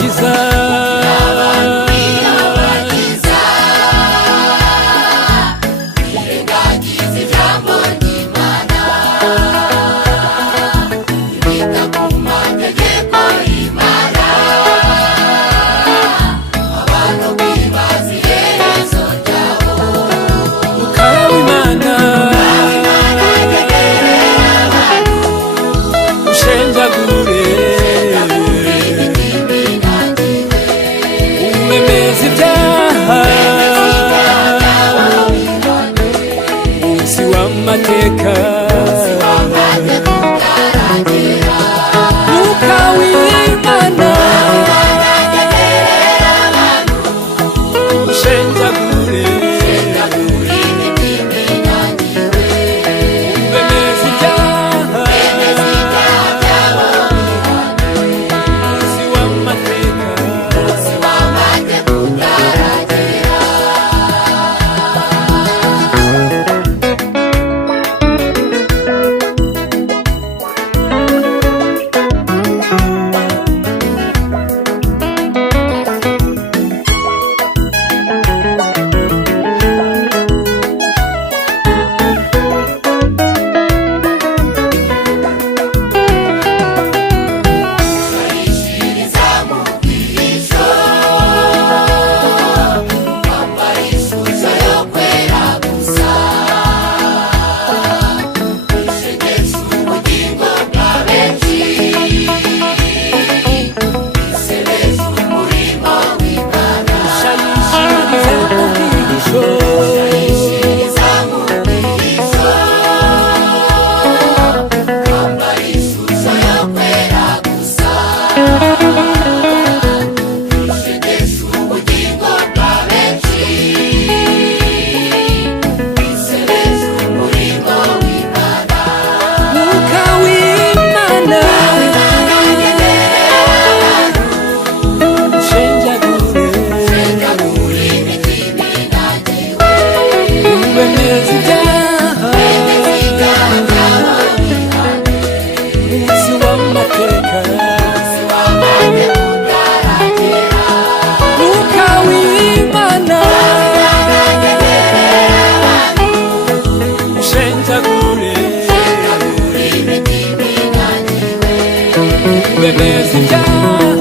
kwiyobagiza birengagiza ijambo ry'Imana, bita ku mategeko y'Imana, abantu bibaza iherezo ryabo. ukaba w'Imana ushenjagure umemeza ibyaha munsi w'amateka Mwuka w'Imana ushenjagure umemeza ibyaha munsi w'amateka Barishiriza mu bwihisho, bambara ishusho yo kwera gusa, bishegesha ubugingo bwa benshi, bisereza umurimo w'Imana. shayishiriza mu bwihisho Barishiriza mu bwihisho, bambara ishusho yo kwera gusa, bishegesha ubugingo bwa benshi, bisereza umurimo w'Imana. Mwuka w'Imana ushenjagure umemeza ibyaha munsi w'amateka Mwuka w'Imana ushenjagure umemeza ibyaha